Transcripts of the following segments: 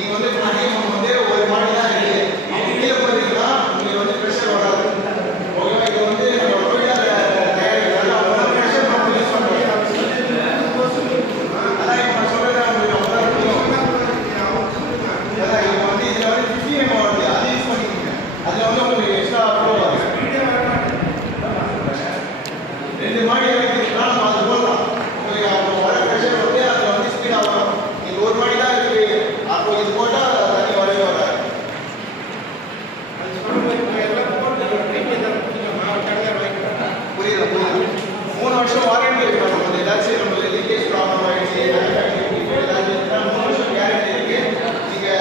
நீங்கள் வந்து அதிகமாக வந்து ஒரு மாடல் தான் இருக்குது. அவங்க கீழே போயிருந்தீங்கன்னா உங்களுக்கு வந்து ப்ரெஷர் வராது. ஓகேவா? இது வந்து நம்ம தொழிலாளர் தயாரிக்கிறாங்க. அவங்க ப்ரெஷர் நம்ம யூஸ் பண்ணுறோம். அதான் இப்போ நான் சொல்கிறேன் உங்களுக்கு அப்பதான் புரியும். அதான் இப்போ வந்து இதில் வந்து 50 mm வருது. அதை யூஸ் பண்ணிக்கோங்க. அதில் வந்து உங்களுக்கு எக்ஸ்ட்ரா ஃப்ளோ வரும். 2 மாடி இருக்குதுன்னா நம்ம அது போடலாம். உங்களுக்கு அப்போ வர ப்ரெஷர் வந்து அதில் வந்து ஸ்பீடாக வரும். நீங்கள் ஒரு மாடி தான் இருக்குது, அப்போ இது போட்டால் தண்ணி வரவே வராது. புரியுது புரியுது. 3 வருஷம் வாரண்டி இருக்கு. நம்ம ஏதாச்சும் நம்ம லீக்கேஜ் ப்ராப்ளம் ஆகிடுச்சு, ஏதாச்சும் 3 வருஷம் கேரண்டி இருக்கு. நீங்கள்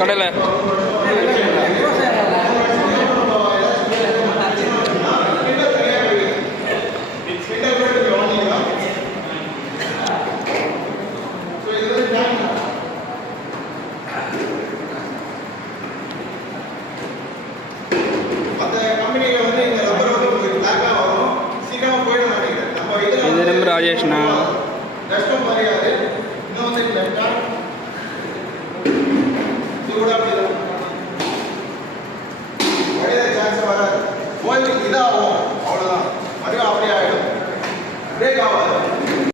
கடையில் இது நம்ம ராஜேஷ்ண்ணா.